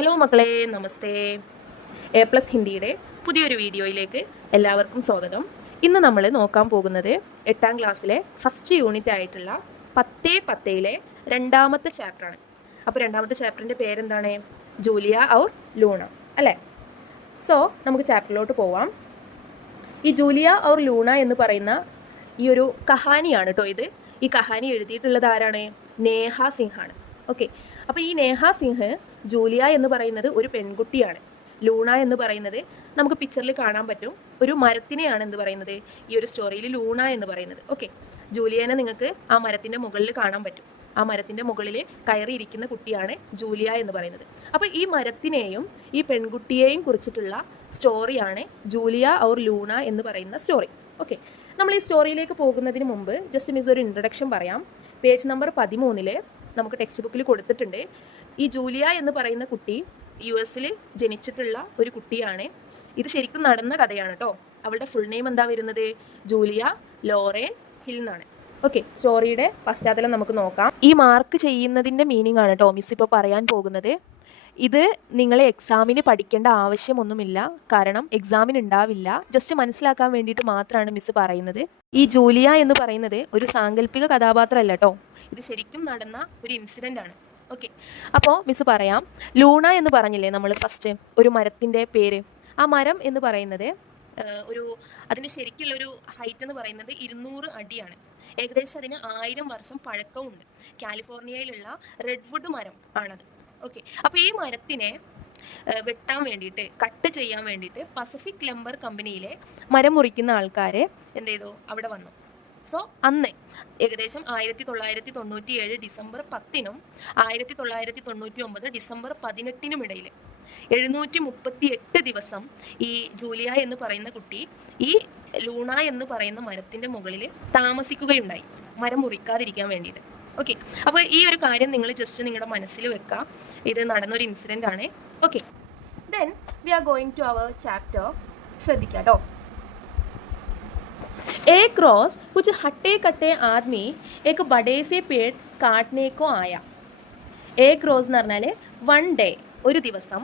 Hello മക്കളെ, നമസ്തേ. A plus ഹിന്ദിയുടെ പുതിയൊരു വീഡിയോയിലേക്ക് എല്ലാവർക്കും സ്വാഗതം. ഇന്ന് നമ്മൾ നോക്കാൻ പോകുന്നത് 8ാം ക്ലാസ്സിലെ ഫസ്റ്റ് യൂണിറ്റ് ആയിട്ടുള്ള 10-10 രണ്ടാമത്തെ ചാപ്റ്ററാണ്. അപ്പോൾ രണ്ടാമത്തെ ചാപ്റ്ററിൻ്റെ പേരെന്താണ്? ജൂലിയ ഔർ ലൂണ അല്ലേ? സോ നമുക്ക് ചാപ്റ്ററിലോട്ട് പോവാം. ഈ ജൂലിയ ഔർ ലൂണ എന്ന് പറയുന്ന ഈ ഒരു കഹാനിയാണ് കേട്ടോ ഇത്. ഈ കഹാനി എഴുതിയിട്ടുള്ളത് ആരാണ്? നേഹ സിംഹാണ്. ഓക്കെ, അപ്പോൾ ഈ നേഹ സിംഹ് ജൂലിയ എന്ന് പറയുന്നത് ഒരു പെൺകുട്ടിയാണ്. ലൂണ എന്ന് പറയുന്നത് നമുക്ക് പിക്ചറിൽ കാണാൻ പറ്റും, ഒരു മരത്തിനെയാണ് എന്ത് പറയുന്നത് ഈ ഒരു സ്റ്റോറിയിൽ ലൂണ എന്ന് പറയുന്നത്. ഓക്കെ, ജൂലിയനെ നിങ്ങൾക്ക് ആ മരത്തിൻ്റെ മുകളിൽ കാണാൻ പറ്റും. ആ മരത്തിൻ്റെ മുകളിൽ കയറിയിരിക്കുന്ന കുട്ടിയാണ് ജൂലിയ എന്ന് പറയുന്നത്. അപ്പോൾ ഈ മരത്തിനെയും ഈ പെൺകുട്ടിയെയും കുറിച്ചിട്ടുള്ള സ്റ്റോറിയാണ് ജൂലിയ ഔർ ലൂണ എന്ന് പറയുന്ന സ്റ്റോറി. ഓക്കെ, നമ്മൾ ഈ സ്റ്റോറിയിലേക്ക് പോകുന്നതിന് മുമ്പ് ജസ്റ്റ് മിസ് ഒരു ഇൻട്രൊഡക്ഷൻ പറയാം. പേജ് നമ്പർ 13 നമുക്ക് ടെക്സ്റ്റ് ബുക്കിൽ കൊടുത്തിട്ടുണ്ട്. ഈ ജൂലിയ എന്ന് പറയുന്ന കുട്ടി US ജനിച്ചിട്ടുള്ള ഒരു കുട്ടിയാണ്. ഇത് ശരിക്കും നടന്ന കഥയാണ് കേട്ടോ. അവളുടെ ഫുൾ നെയിം എന്താ വരുന്നത്? ജൂലിയ ലോറേൻ ഹിൽ എന്നാണ്. ഓക്കെ, സ്റ്റോറിയുടെ പശ്ചാത്തലം നമുക്ക് നോക്കാം. ഈ മാർക്ക് ചെയ്യുന്നതിൻ്റെ മീനിങ് ആണ് കേട്ടോ മിസ് ഇപ്പോൾ പറയാൻ പോകുന്നത്. ഇത് നിങ്ങളെ എക്സാമിന് പഠിക്കേണ്ട ആവശ്യമൊന്നുമില്ല, കാരണം എക്സാമിന് ഉണ്ടാവില്ല. ജസ്റ്റ് മനസ്സിലാക്കാൻ വേണ്ടിയിട്ട് മാത്രമാണ് മിസ് പറയുന്നത്. ഈ ജൂലിയ എന്ന് പറയുന്നത് ഒരു സാങ്കല്പിക കഥാപാത്രമല്ല കേട്ടോ, ഇത് ശരിക്കും നടന്ന ഒരു ഇൻസിഡൻ്റ് ആണ്. ഓക്കെ, അപ്പോൾ മിസ് പറയാം. ലൂണ എന്ന് പറഞ്ഞില്ലേ നമ്മൾ ഫസ്റ്റ്, ഒരു മരത്തിൻ്റെ പേര്. ആ മരം എന്ന് പറയുന്നത് അതിൻ്റെ ശരിക്കുള്ളൊരു ഹൈറ്റ് എന്ന് പറയുന്നത് 200 അടിയാണ്. ഏകദേശം അതിന് 1000 വർഷം പഴക്കമുണ്ട്. കാലിഫോർണിയയിലുള്ള റെഡ്വുഡ് മരം ആണത്. ഓക്കെ, അപ്പോൾ ഈ മരത്തിനെ വെട്ടാൻ വേണ്ടിയിട്ട്, കട്ട് ചെയ്യാൻ വേണ്ടിയിട്ട് പസഫിക് ലംബർ കമ്പനിയിലെ മരം മുറിക്കുന്ന ആൾക്കാർ എന്ത് ചെയ്തു? അവിടെ വന്നു. സോ അന്ന് ഏകദേശം 1997 ഡിസംബർ 10 1999 ഡിസംബർ 18 ഇടയിൽ 738 ദിവസം ഈ ജൂലിയ എന്ന് പറയുന്ന കുട്ടി ഈ ലൂണ എന്ന് പറയുന്ന മരത്തിൻ്റെ മുകളിൽ താമസിക്കുകയുണ്ടായി, മരം മുറിക്കാതിരിക്കാൻ വേണ്ടിയിട്ട്. ഓക്കെ, അപ്പോൾ ഈ ഒരു കാര്യം നിങ്ങൾ ജസ്റ്റ് നിങ്ങളുടെ മനസ്സിൽ വെക്കുക. ഇത് നടന്നൊരു ഇൻസിഡൻ്റ് ആണ്. Okay, then we are going to our chapter. ശ്രദ്ധിക്കുക കേട്ടോ. एक रोज कुछ हट्टे कट्टे आदमी एक बड़े से पेड़ काटने को आया. एक रोज എന്ന് പറഞ്ഞാൽ വൺ ഡേ, ഒരു ദിവസം.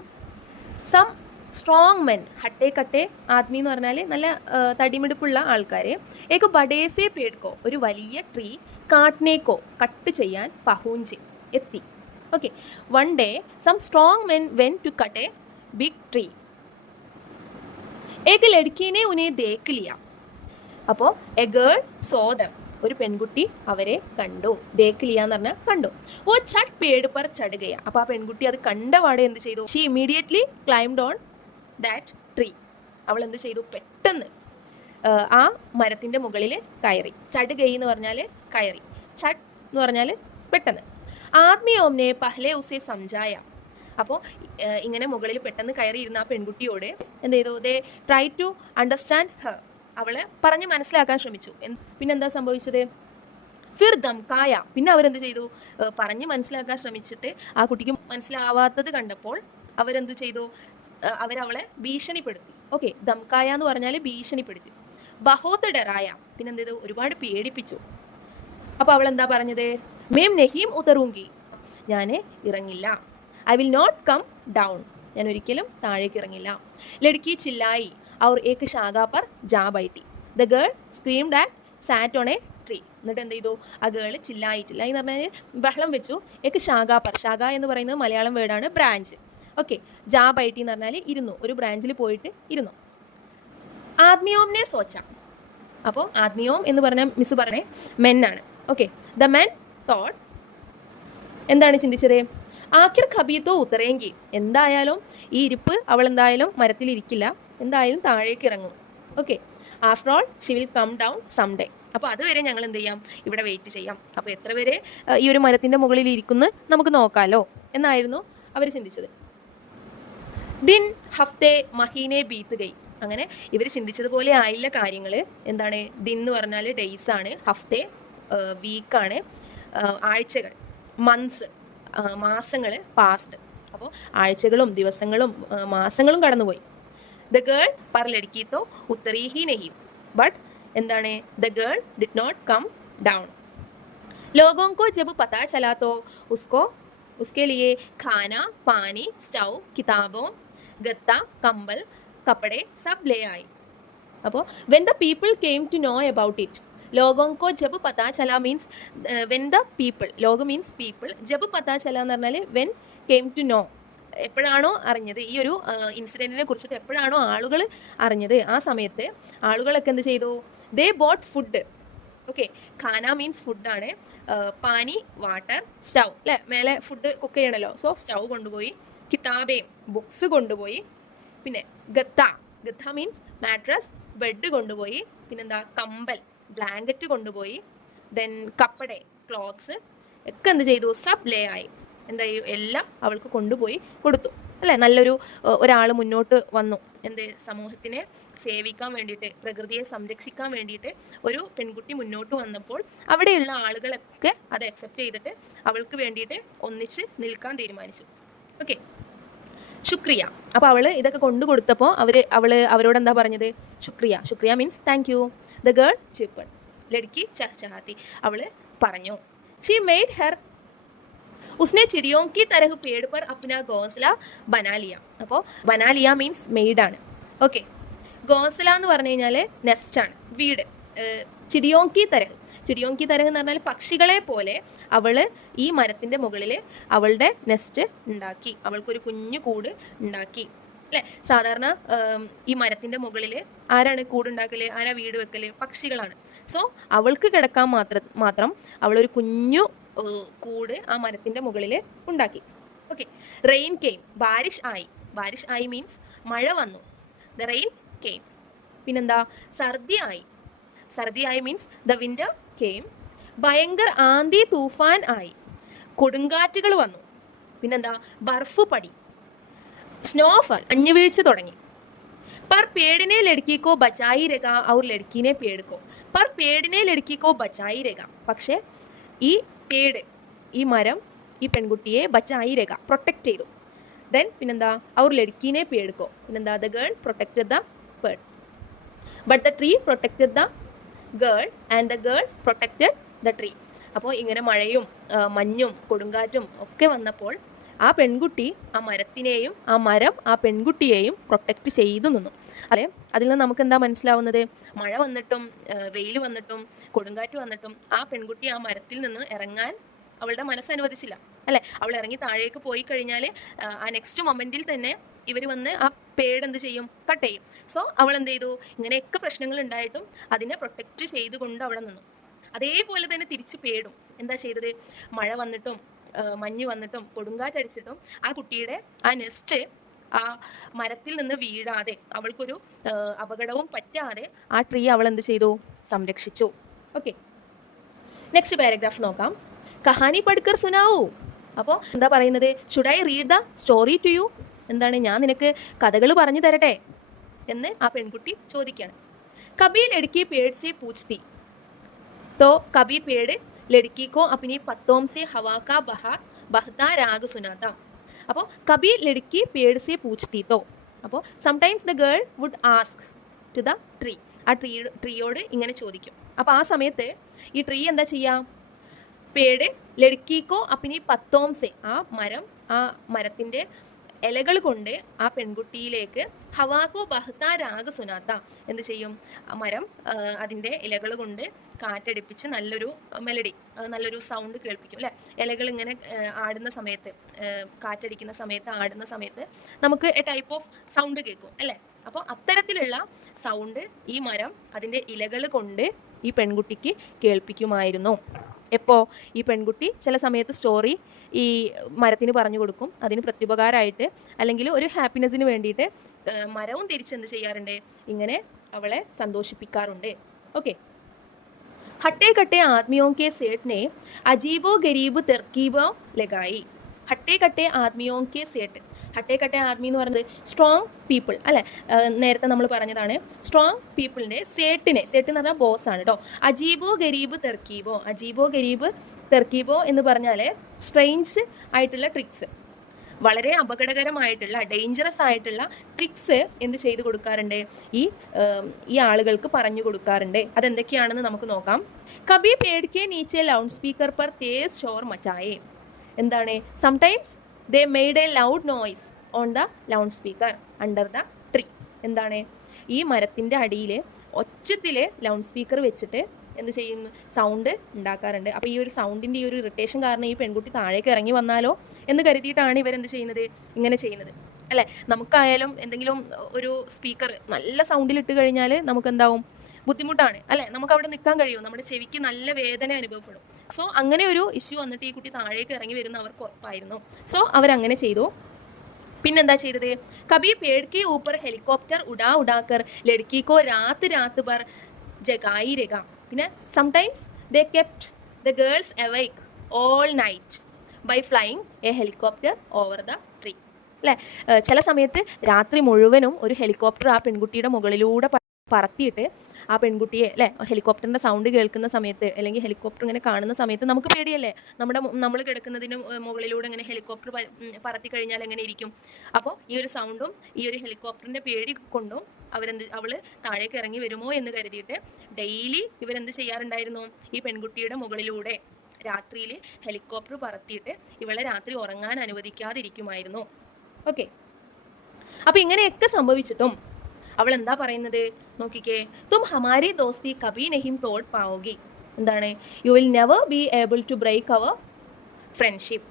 സം സ്ട്രോങ് മെൻ, ഹട്ടെ കട്ടെ ആദ്മി എന്ന് പറഞ്ഞാൽ നല്ല തടിമിടിപ്പുള്ള ആൾക്കാർ. ഏക്ക് ബഡേസെ പേഡ്കോ, ഒരു വലിയ ട്രീ, കാട്ട്നേക്കോ, കട്ട് ചെയ്യാൻ, പഹൂഞ്ച്, എത്തി. Okay, one day some strong men went to cut a big tree. ഏക്ക് ലഡ്കീനെ ഉനെ ദേഖ് ലിയ. അപ്പോൾ എ ഗേൾ സോ ദം, ഒരു പെൺകുട്ടി അവരെ കണ്ടു. ദേഖ് ലിയ എന്ന് പറഞ്ഞാൽ കണ്ടു. ഓ ചട്ട് പേട് പർ ചട് ഗയ. അപ്പോൾ ആ പെൺകുട്ടി അത് കണ്ടപാടെ എന്ത് ചെയ്തു? She immediately climbed on that tree. അവൾ എന്ത് ചെയ്തു? പെട്ടെന്ന് ആ മരത്തിൻ്റെ മുകളിൽ കയറി. ചട് ഗയി എന്ന് പറഞ്ഞാൽ കയറി, ചട്ട് എന്ന് പറഞ്ഞാൽ പെട്ടെന്ന്. ആദ്മി ഓംനെ പഹ്ലെ ഉസേ സംജായ. അപ്പോൾ ഇങ്ങനെ മുകളിൽ പെട്ടെന്ന് കയറിയിരുന്ന ആ പെൺകുട്ടിയോട് എന്ത് ചെയ്തു? They try to understand her. അവളെ പറഞ്ഞ് മനസ്സിലാക്കാൻ ശ്രമിച്ചു. പിന്നെന്താ സംഭവിച്ചത്? ഫിർ ദംകായ. പിന്നെ അവരെന്ത് ചെയ്തു? പറഞ്ഞ് മനസ്സിലാക്കാൻ ശ്രമിച്ചിട്ട് ആ കുട്ടിക്ക് മനസ്സിലാവാത്തത് കണ്ടപ്പോൾ അവരെന്ത് ചെയ്തു? അവരവളെ ഭീഷണിപ്പെടുത്തി. ഓക്കെ, ദംകായ എന്ന് പറഞ്ഞാൽ ഭീഷണിപ്പെടുത്തി. ബഹോത്ത് ഡെറായ, പിന്നെ എന്ത് ചെയ്തു? ഒരുപാട് പേടിപ്പിച്ചു. അപ്പോൾ അവൾ എന്താ പറഞ്ഞത്? മേം നെഹീം ഉതറൂങ്കി, ഞാൻ ഇറങ്ങില്ല. I will not come down, ഞാൻ ഒരിക്കലും താഴേക്ക് ഇറങ്ങില്ല. ലഡ്കി ചില്ലായി और एक शाखा पर जा बैठी. The girl screamed and sat on a tree. എന്നിട്ട് എന്ത് ചെയ്തു? ആ ഗേൾ ചില്ലായി എന്ന് പറഞ്ഞാൽ ബഹളം വെച്ചു. ഏക്ക് ശാഖ പർ, ശാഖ എന്ന് പറയുന്നത് മലയാളം വേർഡാണ്, ബ്രാഞ്ച്. ഓക്കെ, ജാ ബൈട്ടി എന്ന് പറഞ്ഞാൽ ഇരുന്നു, ഒരു ബ്രാഞ്ചിൽ പോയിട്ട് ഇരുന്നു. ആദ്മിയോമിനെ സോച്ച. അപ്പോൾ ആദ്മിയോം എന്ന് പറഞ്ഞാൽ മിസ് പറഞ്ഞേ മെന്നാണ്. ഓക്കെ, ദ മെൻ തോട്ട്, എന്താണ് ചിന്തിച്ചത്? ആഖിർ ഖബീത്തോ ഉത്തരേങ്കി, എന്തായാലും ഈ ഇരിപ്പ് അവൾ എന്തായാലും മരത്തിലിരിക്കില്ല, എന്തായാലും താഴേക്ക് ഇറങ്ങും. Okay, after all she will come down some day. അപ്പോൾ അതുവരെ ഞങ്ങൾ എന്ത് ചെയ്യാം? ഇവിടെ വെയിറ്റ് ചെയ്യാം. അപ്പോൾ എത്ര വരെ ഈ ഒരു മരത്തിൻ്റെ മുകളിൽ ഇരിക്കുന്നു നമുക്ക് നോക്കാമല്ലോ എന്നായിരുന്നു അവർ ചിന്തിച്ചത്. ദിൻ ഹഫ്തെ മഹീനെ ബീത്ത് ഗൈ. അങ്ങനെ ഇവർ ചിന്തിച്ചതുപോലെ ആയില്ല കാര്യങ്ങൾ. എന്താണ്? ദിൻ എന്ന് പറഞ്ഞാൽ ഡേയ്സ് ആണ്, ഹഫ്തെ വീക്കാണ്, ആഴ്ചകൾ, മന്ത്സ് മാസങ്ങൾ, പാസ്റ്റ്. അപ്പോൾ ആഴ്ചകളും ദിവസങ്ങളും മാസങ്ങളും കടന്നുപോയി. ദ ഗേൾ പർ ലഡ്കി തോ ഉത്തറി ഹി നഹി, ബട്ട് എന്താണ്? The girl did not come down. ലോഗോं को जब पता चला तो उसको उसके लिए खाना, पानी, स्टव, किताबों, गत्ता, कंबल, कपड़े सब ले आई. അപ്പോൾ when the people came to know about it, ലോകം കോ ജബ് പതാ ചല മീൻസ് വെൻ ദ പീപ്പിൾ, ലോകം മീൻസ് പീപ്പിൾ, ജബ് പതാ ചല എന്ന് പറഞ്ഞാൽ വെൻ കെയിം ടു നോ, എപ്പോഴാണോ അറിഞ്ഞത് ഈ ഒരു ഇൻസിഡൻറ്റിനെ കുറിച്ചിട്ട് എപ്പോഴാണോ ആളുകൾ അറിഞ്ഞത് ആ സമയത്ത് ആളുകളൊക്കെ എന്ത് ചെയ്തു, ദേ ബോട്ട് ഫുഡ്. ഓക്കെ, ഖാന മീൻസ് ഫുഡാണ്, പാനി വാട്ടർ, സ്റ്റൗ അല്ലേ, മേലെ ഫുഡ് കുക്ക് ചെയ്യണമല്ലോ, സോ സ്റ്റൗ കൊണ്ടുപോയി, കിതാബേം ബുക്സ് കൊണ്ടുപോയി, പിന്നെ ഗത്ത, ഗത്ത മീൻസ് മാട്രസ് ബെഡ് കൊണ്ടുപോയി, പിന്നെന്താ കമ്പൽ ബ്ലാങ്കറ്റ് കൊണ്ടുപോയി, ദെൻ കപ്പടെ ക്ലോത്ത്സ് ഒക്കെ എന്ത് ചെയ്തു, സബ് ലേ ആയി, എന്താ എല്ലാം അവൾക്ക് കൊണ്ടുപോയി കൊടുത്തു അല്ലേ. നല്ലൊരു ഒരാൾ മുന്നോട്ട് വന്നു, എന്ത് സമൂഹത്തിനെ സേവിക്കാൻ വേണ്ടിയിട്ട്, പ്രകൃതിയെ സംരക്ഷിക്കാൻ വേണ്ടിയിട്ട് ഒരു പെൺകുട്ടി മുന്നോട്ട് വന്നപ്പോൾ അവിടെയുള്ള ആളുകളൊക്കെ അത് അക്സെപ്റ്റ് ചെയ്തിട്ട് അവൾക്ക് വേണ്ടിയിട്ട് ഒന്നിച്ച് നിൽക്കാൻ തീരുമാനിച്ചു. ഓക്കെ, ശുക്രിയ. അപ്പോൾ അവൾ ഇതൊക്കെ കൊണ്ടു കൊടുത്തപ്പോൾ അവരോട് എന്താ പറഞ്ഞത്, ശുക്രിയ. ശുക്രിയ means thank you. The girl ചിപ്പൺ, ലഡ്ക്കി ചഹചഹാത്തി, അവൾ പറഞ്ഞു. ഷീ മെയ്ഡ് ഹെർ, ഉസ്നെ ചിടിയോं की तरह पेड़ पर अपना घोंसला बना लिया. അപ്പോൾ ബനാ ലിയ മീൻസ് മെയ്ഡാണ്. ഓക്കെ, ഘോംസല എന്ന് പറഞ്ഞു കഴിഞ്ഞാൽ നെസ്റ്റാണ്, വീട്. ചിടിയോं की तरह, ചിടിയോं की तरह എന്ന് പറഞ്ഞാൽ പക്ഷികളെ പോലെ അവൾ ഈ മരത്തിൻ്റെ മുകളിൽ അവളുടെ നെസ്റ്റ് ഉണ്ടാക്കി, അവൾക്കൊരു കുഞ്ഞു കൂട് ഉണ്ടാക്കി അല്ലേ. സാധാരണ ഈ മരത്തിൻ്റെ മുകളിൽ ആരാണ് കൂടുണ്ടാക്കൽ, ആരാ വീട് വെക്കൽ, പക്ഷികളാണ്. സോ അവൾക്ക് കിടക്കാൻ മാത്രം അവളൊരു കുഞ്ഞു കൂട് ആ മരത്തിൻ്റെ മുകളിൽ ഉണ്ടാക്കി. ഓക്കെ, റെയിൻ കെയിം, ബാരിഷ് ആയി, ബാരിഷ് ആയി മീൻസ് മഴ വന്നു, ദ റെയിൻ കെയിം. പിന്നെന്താ, സർദി ആയി, സർദി ആയി മീൻസ് ദ വിൻ്റർ കെയിം. ഭയങ്കര ആന്തി തൂഫാൻ ആയി, കൊടുങ്കാറ്റുകൾ വന്നു. പിന്നെന്താ, ബർഫ് പടി, സ്നോഫാൾ, മഞ്ഞുവീഴ്ച തുടങ്ങി. पर पेड़ ने लड़की को बचाई रहेगा और लड़की ने पेड़ को, पर पेड़ ने लड़की को बचाई रहेगा, പക്ഷേ ഈ പേട്, ഈ മരം ഈ പെൺകുട്ടിയെ ബച്ചായി രേഖ പ്രൊട്ടക്റ്റ് ചെയ്തു. ദെൻ പിന്നെന്താ, അവർ ലഡ്ക്കീനെ പേടുക്കോ, പിന്നെന്താ, ദ ഗേൾ പ്രൊട്ടക്റ്റഡ് ദ പേഡ്, but the tree protected the girl and the girl protected the tree. അപ്പോൾ ഇങ്ങനെ മഴയും മഞ്ഞും കൊടുങ്കാറ്റും ഒക്കെ വന്നപ്പോൾ ആ പെൺകുട്ടി ആ മരത്തിനെയും ആ മരം ആ പെൺകുട്ടിയെയും പ്രൊട്ടക്റ്റ് ചെയ്തു നിന്നു. അല്ലെ, അതിൽ നിന്ന് നമുക്ക് എന്താ മനസ്സിലാവുന്നത്, മഴ വന്നിട്ടും വെയിൽ വന്നിട്ടും കൊടുങ്കാറ്റ് വന്നിട്ടും ആ പെൺകുട്ടി ആ മരത്തിൽ നിന്ന് ഇറങ്ങാൻ അവളുടെ മനസ്സ് അനുവദിച്ചില്ല അല്ലേ. അവൾ ഇറങ്ങി താഴേക്ക് പോയി കഴിഞ്ഞാൽ ആ നെക്സ്റ്റ് മൊമെൻറ്റിൽ തന്നെ ഇവർ വന്ന് ആ പേട് എന്ത് ചെയ്യും, കട്ട് ചെയ്യും. സോ അവൾ എന്ത് ചെയ്തു, ഇങ്ങനെയൊക്കെ പ്രശ്നങ്ങൾ ഉണ്ടായിട്ടും അതിനെ പ്രൊട്ടക്റ്റ് ചെയ്തുകൊണ്ട് അവിടെ നിന്നു. അതേപോലെ തന്നെ തിരിച്ച് പേടും എന്താ ചെയ്തത്, മഴ വന്നിട്ടും മഞ്ഞ് വന്നിട്ടും കൊടുങ്കാറ്റടിച്ചിട്ടും ആ കുട്ടിയുടെ ആ നെസ്റ്റ് ആ മരത്തിൽ നിന്ന് വീഴാതെ, അവൾക്കൊരു അപകടവും പറ്റാതെ ആ ട്രീ അവൾ എന്ത് ചെയ്തു, സംരക്ഷിച്ചു. ഓക്കെ, നെക്സ്റ്റ് പാരഗ്രാഫ് നോക്കാം. കഹാനി പഠിക്കർ സുനാവൂ. അപ്പോൾ എന്താ പറയുന്നത്, should I read the story to you, എന്താണ് ഞാൻ നിനക്ക് കഥകൾ പറഞ്ഞു തരട്ടെ എന്ന് ആ പെൺകുട്ടി ചോദിക്കുകയാണ്. കബി ലഡ്ക്കി പേട് സെ പൂച്ച്തി, तो कभी पेड़ लड़की को अपनी पत्तों से हवा का बहता राग सुनाता. അപ്പോൾ കബി ലഡ്ക്കി പേട് സെ പൂച്ച്തി തോ, അപ്പോൾ sometimes the girl would ask to the tree, ആ ട്രീയോട് ഇങ്ങനെ ചോദിക്കും. അപ്പോൾ ആ സമയത്ത് ഈ ട്രീ എന്താ ചെയ്യുക, പേട് ലഡ്ക്കിക്കോ അപ്പിനി പത്തോം സെ, ആ മരത്തിൻ്റെ ഇലകൾ കൊണ്ട് ആ പെൺകുട്ടിയിലേക്ക് ഹവാക്കോ ബഹ്താ രാഗ് സുനാത്ത, എന്ത് ചെയ്യും, മരം അതിൻ്റെ ഇലകൾ കൊണ്ട് കാറ്റടിപ്പിച്ച് നല്ലൊരു മെലഡി, നല്ലൊരു സൗണ്ട് കേൾപ്പിക്കും അല്ലേ. ഇലകൾ ഇങ്ങനെ ആടുന്ന സമയത്ത്, കാറ്റടിക്കുന്ന സമയത്ത്, ആടുന്ന സമയത്ത് നമുക്ക് എ ടൈപ്പ് ഓഫ് സൗണ്ട് കേൾക്കും അല്ലേ. അപ്പോൾ അത്തരത്തിലുള്ള സൗണ്ട് ഈ മരം അതിൻ്റെ ഇലകൾ കൊണ്ട് ഈ പെൺകുട്ടിക്ക് കേൾപ്പിക്കുമായിരുന്നു. എപ്പോൾ, ഈ പെൺകുട്ടി ചില സമയത്ത് സ്റ്റോറി ഈ മരത്തിന് പറഞ്ഞു കൊടുക്കും, അതിന് പ്രത്യുപകാരമായിട്ട് അല്ലെങ്കിൽ ഒരു ഹാപ്പിനെസ്സിന് വേണ്ടിയിട്ട് മരവും തിരിച്ചെന്ത് ചെയ്യാറുണ്ട്, ഇങ്ങനെ അവളെ സന്തോഷിപ്പിക്കാറുണ്ട്. ഓക്കെ, ഹട്ടേ കട്ടേ ആദ്മിയോं के सेठ ने अजीबो गरीब तरकीबों लगाई. ഹട്ടേ കട്ടേ ആദ്മിയോं के सेठ, ഹട്ടേ കട്ടേ ആദ്മി എന്ന് പറയുന്നത് സ്ട്രോങ് പീപ്പിൾ അല്ലേ. നേരത്തെ നമ്മൾ പറഞ്ഞതാണ് സ്ട്രോങ് പീപ്പിളിൻ്റെ സേട്ട് എന്ന് പറഞ്ഞാൽ ബോസാണ് കേട്ടോ. അജീബോ ഗരീബ് തെർക്കീബോ, അജീബോ ഗരീബ് തെർക്കീബോ എന്ന് പറഞ്ഞാൽ സ്ട്രെയിഞ്ച് ആയിട്ടുള്ള ട്രിക്സ്, വളരെ അപകടകരമായിട്ടുള്ള ഡേഞ്ചറസ് ആയിട്ടുള്ള ട്രിക്സ് എന്ത് ചെയ്ത് കൊടുക്കാറുണ്ട്, ഈ ആളുകൾക്ക് പറഞ്ഞു കൊടുക്കാറുണ്ട്. അതെന്തൊക്കെയാണെന്ന് നമുക്ക് നോക്കാം. കബി പേട് കെ നീച്ചെ ലൗഡ് സ്പീക്കർ പർ തേസ് ഷോർ മച്ചായേ, എന്താണ് sometimes they made A loud noise on the loud speaker under the tree. എന്താണ് ഈ മരത്തിൻ്റെ അടിയിൽ ഒച്ചത്തിൽ ലൗഡ് സ്പീക്കർ വെച്ചിട്ട് എന്ത് ചെയ്യും സൗണ്ട് ഉണ്ടാക്കാറുണ്ട്. അപ്പോൾ ഈ ഒരു സൗണ്ടിൻ്റെ ഈ ഒരു ഇറിറ്റേഷൻ കാരണം ഈ പെൺകുട്ടി താഴേക്ക് ഇറങ്ങി വന്നാലോ എന്ന് കരുതിയിട്ടാണ് ഇവരെന്ത് ചെയ്യുന്നത് ഇങ്ങനെ ചെയ്യുന്നത് അല്ലേ. നമുക്കായാലും എന്തെങ്കിലും ഒരു സ്പീക്കർ നല്ല സൗണ്ടിലിട്ട് കഴിഞ്ഞാൽ നമുക്ക് എന്താവും ബുദ്ധിമുട്ടാണ് അല്ലേ. നമുക്ക് അവിടെ നിൽക്കാൻ കഴിയും, നമ്മുടെ ചെവിക്ക് നല്ല വേദന അനുഭവപ്പെടും. സോ അങ്ങനെ ഒരു ഇഷ്യൂ വന്നിട്ട് ഈ കുട്ടി താഴേക്ക് ഇറങ്ങി വരുന്ന അവർക്ക് ഉറപ്പായിരുന്നു. സോ അവരങ്ങനെ ചെയ്തു. പിന്നെന്താ ചെയ്തത് കബി പേड़ ഊപ്പർ ഹെലികോപ്റ്റർ ഉടാ ഉടാക്കർ ലഡ്കിക്കോ രാത്ത് രാത്ത് ഭർ ജഗായി രേഖ. പിന്നെ sometimes they kept the girls awake all night by flying a helicopter over the tree അല്ലേ. ചില സമയത്ത് രാത്രി മുഴുവനും ഒരു ഹെലികോപ്റ്റർ ആ പെൺകുട്ടിയുടെ മുകളിലൂടെ പറത്തിയിട്ട് ആ പെൺകുട്ടിയെ അല്ലേ ഹെലികോപ്റ്ററിൻ്റെ സൗണ്ട് കേൾക്കുന്ന സമയത്ത് അല്ലെങ്കിൽ ഹെലികോപ്റ്റർ ഇങ്ങനെ കാണുന്ന സമയത്ത് നമുക്ക് പേടിയല്ലേ, നമ്മൾ കിടക്കുന്നതിന് മുകളിലൂടെ ഇങ്ങനെ ഹെലികോപ്റ്റർ പറത്തി കഴിഞ്ഞാൽ എങ്ങനെ ഇരിക്കും. അപ്പോൾ ഈ ഒരു സൗണ്ടും ഈ ഒരു ഹെലികോപ്റ്ററിൻ്റെ പേടി കൊണ്ടും അവൾ താഴേക്ക് ഇറങ്ങി വരുമോ എന്ന് കരുതിയിട്ട് ഡെയിലി ഇവരെന്ത് ചെയ്യാറുണ്ടായിരുന്നു ഈ പെൺകുട്ടിയുടെ മുകളിലൂടെ രാത്രിയിൽ ഹെലികോപ്റ്റർ പറത്തിയിട്ട് ഇവളെ രാത്രി ഉറങ്ങാൻ അനുവദിക്കാതിരിക്കുമായിരുന്നു. ഓക്കെ, അപ്പോൾ ഇങ്ങനെയൊക്കെ സംഭവിച്ചിട്ടും അവൾ എന്താ പറയുന്നത് നോക്കിക്കേ, തും ഹമാരി ദോസ്തി കബി നെഹിം തോട് പാവോഗി. എന്താണ് you will never be able to break our friendship.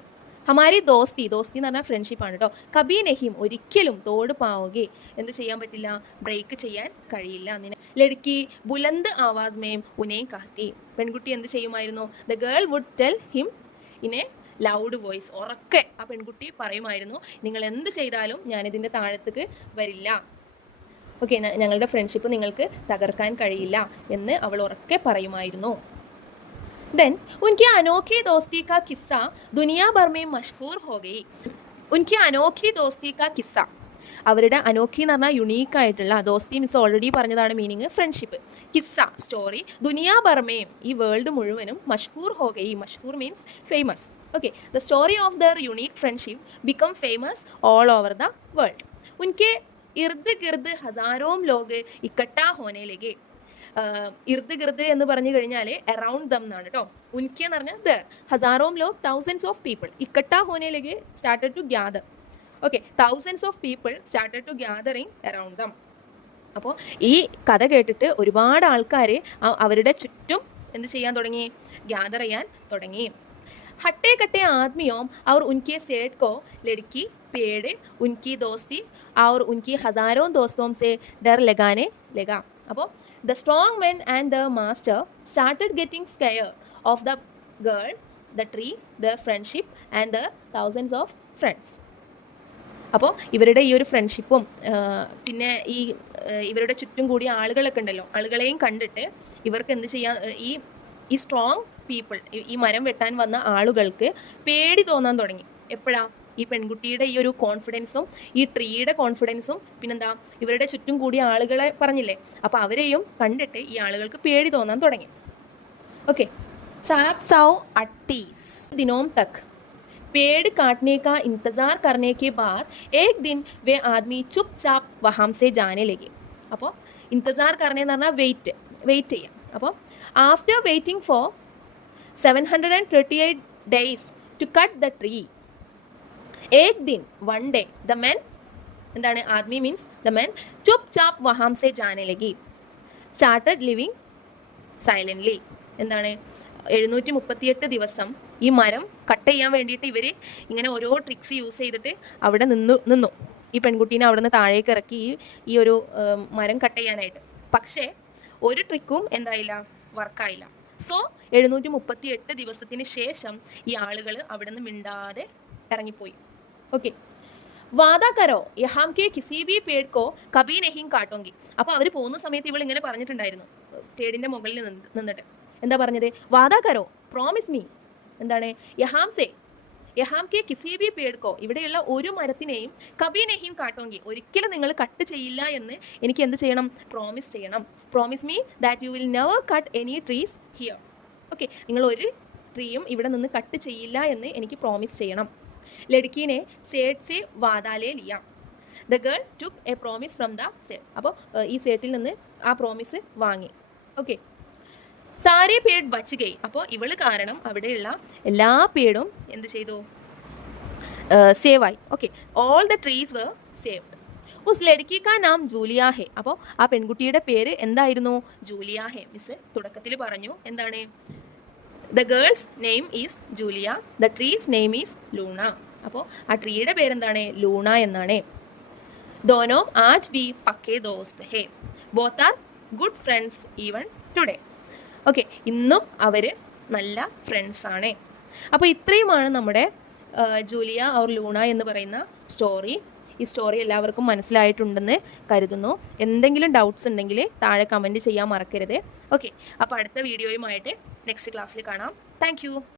ഹമാരി ദോസ്തി എന്ന് പറഞ്ഞാൽ ഫ്രണ്ട്ഷിപ്പാണ് കേട്ടോ. കബി നെഹിം ഒരിക്കലും തോട് പാവോഗി എന്ത് ചെയ്യാൻ പറ്റില്ല ബ്രേക്ക് ചെയ്യാൻ കഴിയില്ല. അങ്ങനെ ലഡ്കി ബുലന്ത് ആവാസ് മേം ഉനേം കഹത്തി. പെൺകുട്ടി എന്ത് ചെയ്യുമായിരുന്നു the girl would tell him in a loud voice. ഉറക്കെ ആ പെൺകുട്ടി പറയുമായിരുന്നു നിങ്ങൾ എന്ത് ചെയ്താലും ഞാനിതിൻ്റെ താഴത്തേക്ക് വരില്ല. ഓക്കെ, ഞങ്ങളുടെ ഫ്രണ്ട്ഷിപ്പ് നിങ്ങൾക്ക് തകർക്കാൻ കഴിയില്ല എന്ന് അവൾ ഉറക്കെ പറയുമായിരുന്നു. ദെൻ ഉൻകി അനോഖി ദോസ്തി കാ കിസ്സ ദുനിയാ ഭർ മേ മഷ്ഹൂർ ഹോ ഗയി. ഉൻകി അനോഖി ദോസ്തി കാ കിസ്സ, അവരുടെ അനോഖി എന്ന് പറഞ്ഞാൽ യുണീക്ക് ആയിട്ടുള്ള, ദോസ്തി മിസ് ഓൾറെഡി പറഞ്ഞതാണ് മീനിങ് ഫ്രണ്ട്ഷിപ്പ്. കിസ്സ സ്റ്റോറി ദുനിയാ ഭർമേം ഈ വേൾഡ് മുഴുവനും മഷ്ഹൂർ ഹോ ഗയി. മഷ്ഹൂർ means famous. Okay, the story of their unique friendship become famous all over the world. ഉൻകെ ഇർദ് ഗിർദ് ഹസാരോം ലോഗ് ഇക്കട്ടാ ഹോനെ ലഗെ. ഇർദ് ഗിർദ് എന്ന് പറഞ്ഞു കഴിഞ്ഞാൽ അറൗണ്ട് ദം എന്നാണ് കേട്ടോ. ഉൻകെ എന്ന് പറഞ്ഞാൽ ദർ, ഹസാരോം ലോഗ് തൗസൻഡ്സ് ഓഫ് പീപ്പിൾ, ഇക്കട്ടാ ഹോനെ ലഗെ started to gather. Okay, thousands of people started to gathering around them. അപ്പോൾ ഈ കഥ കേട്ടിട്ട് ഒരുപാട് ആൾക്കാർ അവരുടെ ചുറ്റും എന്ത് ചെയ്യാൻ തുടങ്ങി ഗ്യാദർ ചെയ്യാൻ തുടങ്ങി. हट्टे कट्टे आदमियों और उनके सेठ को लड़की पेड़ उनकी दोस्ती और उनकी हज़ारों दोस्तों से डर लगाने लगा. അപ്പോൾ the strong men and the master started getting scared of the girl, the tree, the friendship and the thousands of friends. അപ്പോൾ ഇവരുടെ ഈ ഒരു ഫ്രണ്ട്ഷിപ്പും പിന്നെ ഇവരുടെ ചുറ്റും കൂടിയ ആളുകളൊക്കെ ഉണ്ടല്ലോ, ആളുകളെയും കണ്ടിട്ട് ഇവർക്ക് എന്ത് ചെയ്യാൻ ഈ സ്ട്രോങ് പീപ്പിൾ, ഈ മരം വെട്ടാൻ വന്ന ആളുകൾക്ക് പേടി തോന്നാൻ തുടങ്ങി. എപ്പോഴാ ഈ പെൺകുട്ടിയുടെ ഈ ഒരു കോൺഫിഡൻസും ഈ ട്രീയുടെ കോൺഫിഡൻസും പിന്നെന്താ ഇവരുടെ ചുറ്റും കൂടിയ ആളുകളെ പറഞ്ഞില്ലേ, അപ്പോൾ അവരെയും കണ്ടിട്ട് ഈ ആളുകൾക്ക് പേടി തോന്നാൻ തുടങ്ങി. ഓക്കെ, 738 दिनों तक पेड़ काटने का इंतज़ार करने के बाद एक दिन वे आदमी चुपचाप वहाँ से जाने लगे. അപ്പോൾ इंतज़ार करने എന്ന് പറഞ്ഞാൽ വെയിറ്റ് ചെയ്യാം. അപ്പോൾ after waiting for 738 days to cut the tree, एक दिन one day the men, എന്താണ് ആദ്മി മീൻസ് the men, ചുപ് വഹാം സെ ജാനെ ലഗി, started living silently. എന്താണ് 738 ദിവസം ഈ മരം കട്ട് ചെയ്യാൻ വേണ്ടിയിട്ട് ഇവർ ഇങ്ങനെ ഓരോ ട്രിക്സ് യൂസ് ചെയ്തിട്ട് അവിടെ നിന്നു ഈ പെൺകുട്ടീനെ അവിടെ നിന്ന് താഴേക്ക് ഇറക്കി ഈ ഒരു മരം കട്ട് ചെയ്യാനായിട്ട്. പക്ഷേ ഒരു ട്രിക്കും എന്തായില്ല, വർക്കായില്ല. സോ 738 ദിവസത്തിന് ശേഷം ഈ ആളുകൾ അവിടെ നിന്ന് മിണ്ടാതെ ഇറങ്ങിപ്പോയി. ഓക്കെ, വാദാ കരോ യഹാം കെ കിസി ബി പേട് കോ കബി നെഹിം കാട്ടോങ്കി. അപ്പോൾ അവർ പോകുന്ന സമയത്ത് ഇവൾ ഇങ്ങനെ പറഞ്ഞിട്ടുണ്ടായിരുന്നു പേടിൻ്റെ മുകളിൽ നിന്നിട്ട്. എന്താ പറഞ്ഞത്? വാദാ കരോ, പ്രോമിസ് മീ, എന്താണ് യഹാം കെ കിസി ബി പേട് കോ, ഇവിടെയുള്ള ഒരു മരത്തിനെയും കബി നെഹിം കാട്ടോങ്കി, ഒരിക്കലും നിങ്ങൾ കട്ട് ചെയ്യില്ല എന്ന് എനിക്ക് എന്ത് ചെയ്യണം, പ്രോമിസ് ചെയ്യണം. Promise me that you will never cut any trees here. Okay, നിങ്ങൾ ഒരു ട്രീയും ഇവിടെ നിന്ന് കട്ട് ചെയ്യില്ല എന്ന് എനിക്ക് പ്രോമിസ് ചെയ്യണം. ലഡ്ക്കീനെ സേठ से वादा ले लिया. The girl took a promise from the सेठ. അപ്പോൾ ഈ സേട്ടിൽ നിന്ന് ആ പ്രോമിസ് വാങ്ങി. ഓക്കെ, സാരേ പേട് ബച്ച് ഗയി. അപ്പോൾ ഇവള് കാരണം അവിടെയുള്ള എല്ലാ പേടും എന്ത് ചെയ്തു, സേവ് ആയി. Okay, all the trees were saved. ഉസ് ലഡ്കി കാ നാം ജൂലിയ ഹെ. അപ്പോൾ ആ പെൺകുട്ടിയുടെ പേര് എന്തായിരുന്നു? ജൂലിയ ഹെ. മിസ് തുടക്കത്തിൽ പറഞ്ഞു എന്താണ്? The girl's name is Julia, the tree's name is Luna. അപ്പോൾ ആ ട്രീയുടെ പേരെന്താണ്? ലൂണ എന്നാണ്. ദോനോ ആജ് ബി പക്കേ ദോസ്ത് ഹേ, both are good friends even today. Okay, ഇന്നും അവർ നല്ല ഫ്രണ്ട്സാണ്. അപ്പോൾ ഇത്രയുമാണ് നമ്മുടെ ജൂലിയ ഓർ ലൂണ എന്ന് പറയുന്ന സ്റ്റോറി. ഈ സ്റ്റോറി എല്ലാവർക്കും മനസ്സിലായിട്ടുണ്ടെന്ന് കരുതുന്നു. എന്തെങ്കിലും ഡൗട്ട്സ് ഉണ്ടെങ്കിൽ താഴെ കമൻറ്റ് ചെയ്യാൻ മറക്കരുത്. ഓക്കെ, അപ്പോൾ അടുത്ത വീഡിയോയുമായിട്ട് നെക്സ്റ്റ് ക്ലാസ്സിൽ കാണാം. താങ്ക്